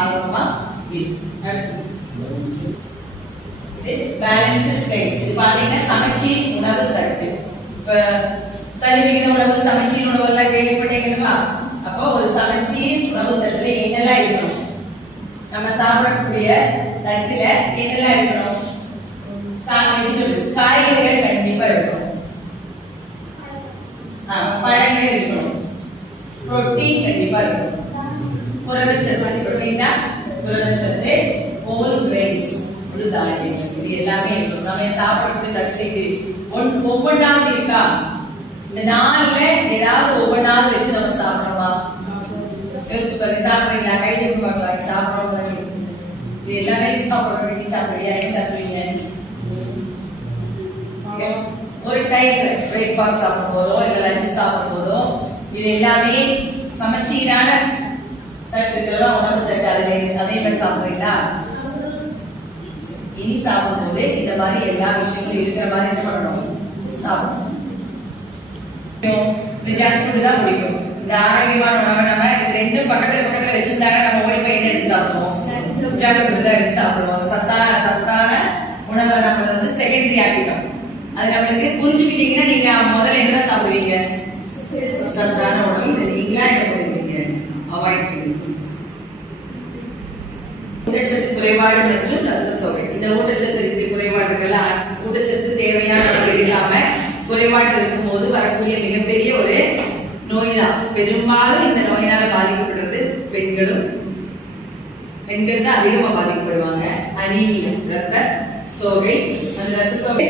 ஆர்வமா balanced type. இது பாத்தீங்கன்னா சமச்சீர் உணவு தட்டு. இப்ப சரிவிகித உணவு சமச்சீர் உணவு எல்லாம் கேள்விப்பட்டீங்களா? அப்போ ஒரு சமச்சீர் உணவு தட்டுல என்னெல்லாம் இருக்கணும்? நம்ம சாப்பிடக்கூடிய தட்டுல என்னெல்லாம் இருக்கணும்? வெஜிடபிள்ஸ், காய்கறிகள் கண்டிப்பா இருக்கணும். பழங்கள் இருக்கணும். புரோட்டீன் கண்டிப்பா இருக்கணும். புரதச்சத்து ஹோல் கிரெயின்ஸ், முழு தானியங்கள், இது எல்லாமே இருக்கணும். நம்ம சாப்பிடுறது தட்டுக்கு ஒவ்வொன்றாவது இருக்கா? இந்த நாள்ல ஏதாவது ஒவ்வொன்றாவது வச்சு நம்ம சாப்பிடணுமா? யோசிச்சு பாருங்க. சாப்பிடுறீங்களா? கையில இருந்து பார்க்கலாம். சாப்பிடணும். இது எல்லாமே சாப்பிடணும். நீ சாப்பிடுறியா? என்ன சாப்பிடுறீங்க? ஒரு டைம் பிரேக்ஃபாஸ்ட் சாப்பிடும் போதோ இல்ல லஞ்ச் சாப்பிடும் போதோ இது எல்லாமே சமச்சீரான தட்டுகளோ உணவு தட்டு அதே மாதிரி சாப்பிடுறீங்களா? இனி சாப்பிடும்போது இந்த மாதிரி எல்லா விஷயங்களும் இருக்கிற மாதிரி என்ன பண்ணணும்? சாப்பிடணும். இந்த ஜங்க் ஃபுட் தான் பிடிக்கும். இந்த ஆரோக்கியமான உணவை நம்ம இது ரெண்டும் பக்கத்துல வச்சிருந்தாங்க. நம்ம ஓடி போய் என்ன எடுத்து சாப்பிடுவோம்? ஜங்க் ஃபுட் தான் எடுத்து சாப்பிடுவோம். சத்தான உணவை நம்ம வந்து செகண்டரி ஆக்கிட்டோம். அது நம்மளுக்கு புரிஞ்சுக்கிட்டீங்கன்னா நீங்க முதல்ல என்ன சாப்பிடுவீங்க? சத்தான உணவு. இதை நீங்களா என்ன பண்ணுவீங்க? அவாய்ட் பண்ணுவீங்க. ஊட்டச்சத்து குறைபாடு மற்றும் ரத்த சோகை. இந்த ஊட்டச்சத்து குறைபாடுகள் ஊட்டச்சத்து தேவையான எடுக்காம குறைபாடு இருக்கும் போது வரக்கூடிய மிகப்பெரிய ஒரு நோய் தான். பெரும்பாலும் இந்த நோயினால பாதிக்கப்படுறது பெண்கள் தான் அதிகமா பாதிக்கப்படுவாங்க. அனீமியா, ரத்த சோகை. அந்த ரத்த சோகை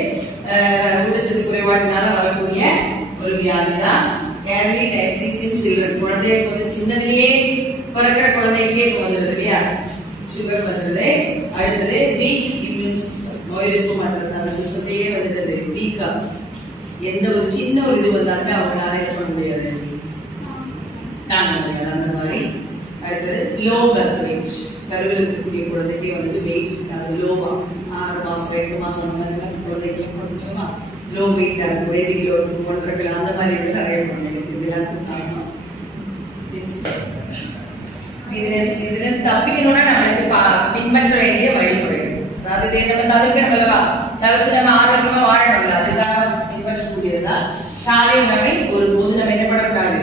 ஊட்டச்சத்து குறைபாடுனால வரக்கூடிய ஒரு வியாதி தான். ஏர்லி டயபெட்டிஸ் இன் சில்ட்ரன். குழந்தைகளுக்கு வந்து சின்னதிலேயே பிறக்கிற குழந்தைக்கே வந்துடுது இல்லையா? சுகர் வந்துடுது. அடுத்தது வீக் இம்யூன் சிஸ்டம், நோய் எதிர்ப்பு மாற்றம் அந்த சிஸ்டத்தையே வந்துடுது வீக்கா. எந்த ஒரு சின்ன ஒரு இது வந்தாலுமே அவங்களால என்ன பண்ண முடியாது, தாங்க முடியாது. அந்த மாதிரி அடுத்தது லோ பர்த் வெயிட். கருவில் இருக்கக்கூடிய குழந்தைக்கு வந்துட்டு வெயிட் அது லோவா 6 மாசம் 8 மாசம் அந்த மாதிரி குழந்தைக்கு முடியுமா லோ வெயிட் ஆகும். 2 கிலோ 1.5 கிலோ அந்த மாதிரி வந்து நிறைய குழந்தைங்க எல்லாத்துக்கும் காரணம். இதுல தப்பிக்கணும்னா நம்ம பின்பற்ற வேண்டிய வழிமுறை, அதாவது நம்ம தவிர்க்கணும் அல்லவா? தவிர்த்து நம்ம ஆரோக்கியமா வாழணும்ல, அதுக்காக பின்பற்றக்கூடியதுதான் காலை உணவை ஒரு போது நம்ம என்ன பண்ணக்கூடாது,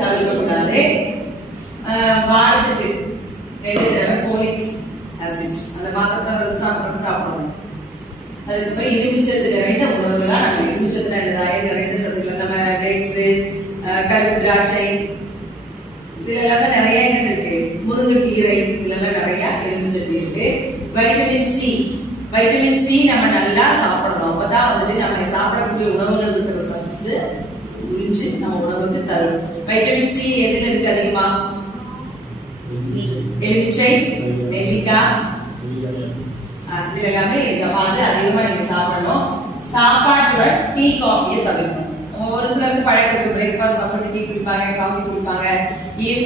தவிர்க்கக்கூடாது. வாரத்துக்கு 2 தடவை ஃபோலிக் ஆசிட் அந்த மாத்திரை சாப்பிடணும். அதுக்கப்புறம் இரும்புச்சத்து நிறைந்த உணவுகளா நம்ம இரும்புச்சத்து நிறைந்த சத்துக்கள் நம்ம டேட்ஸ், கருப்பு திராட்சை இதுல தான் நிறைய என்ன இருக்கு, முருங்கைக்கீரை இதுல நிறைய இரும்புச்சத்து இருக்கு. வைட்டமின் சி நம்ம நல்லா சாப்பிடணும். அப்பதான் வந்துட்டு நம்ம சாப்பிடக்கூடிய உணவுகள் இருக்கிற சத்து உறிஞ்சு நம்ம உணவுக்கு தரும். வைட்டமின் சி எதுல இருக்கு அதிகமா? எலுமிச்சை, நெல்லிக்காய் இது எல்லாமே வந்து அதிகமா நீங்க சாப்பிடணும். சாப்பாட்டுடன் டீ காஃபியை தவிர்க்கணும். ஒரு சிலருக்கு பழக்கம் பிரேக்ஃபாஸ்ட் சாப்பிட்டு டீ குடிப்பாங்க, காஃபி குடிப்பாங்க,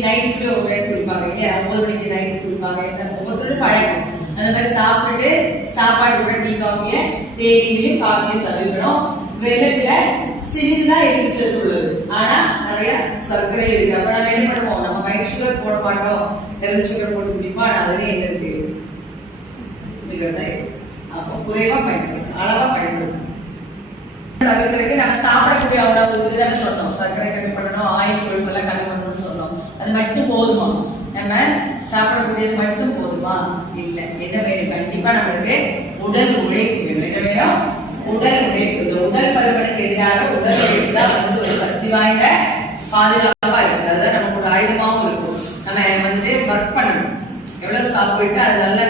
நைட்டு ஒரு டைம் குடிப்பாங்க இல்லையா, 9 மணிக்கு நைட்டு குடிப்பாங்க. ஒவ்வொருத்தரும் பழக்கம். அந்த மாதிரி சாப்பிட்டு சாப்பாட்டுடன் டீ காஃபியை தேநீரையும் காஃபியும் தவிர்க்கணும். வெள்ளத்துல சிறிதுதான் எலுமிச்சத்து உள்ளது, ஆனா நிறைய சர்க்கரை இருக்கு. அப்ப நம்ம என்ன பண்ணுவோம், நம்ம ஒயிட் சுகர் போட மாட்டோம், எல்லோ சுகர் போட்டு குடிப்போம். ஆனா அதுலயே என்ன இருக்கு, அப்போ குறைவா பயன்படுத்தணும், அளவா பயன்படுத்தணும். தவிர்க்கிறதுக்கு நம்ம சாப்பிடக்கூடிய உணவு தானே சொன்னோம், சர்க்கரை கம்மி பண்ணணும், ஆயில் கொழுப்பெல்லாம் கம்மி பண்ணணும்னு சொன்னோம். அது மட்டும் போதுமா? நம்ம சாப்பிடக்கூடியது மட்டும் போதுமா? இல்லை. என்ன வேணும்? கண்டிப்பா நம்மளுக்கு உடல் உழைப்பு வேணும். என்ன வேணும்? உடல் உழைப்பு. இந்த உடல் பருமனுக்கு எதிராக உடல் உழைப்பு தான் வந்து ஒரு சக்தி வாய்ந்த பாதுகாப்பா இருக்கு. அதுதான் நமக்கு ஒரு ஆயுதமாவும் இருக்கும். நம்ம வந்து ஒர்க் பண்ணணும். எவ்வளவு சாப்பிட்டு அது நல்லா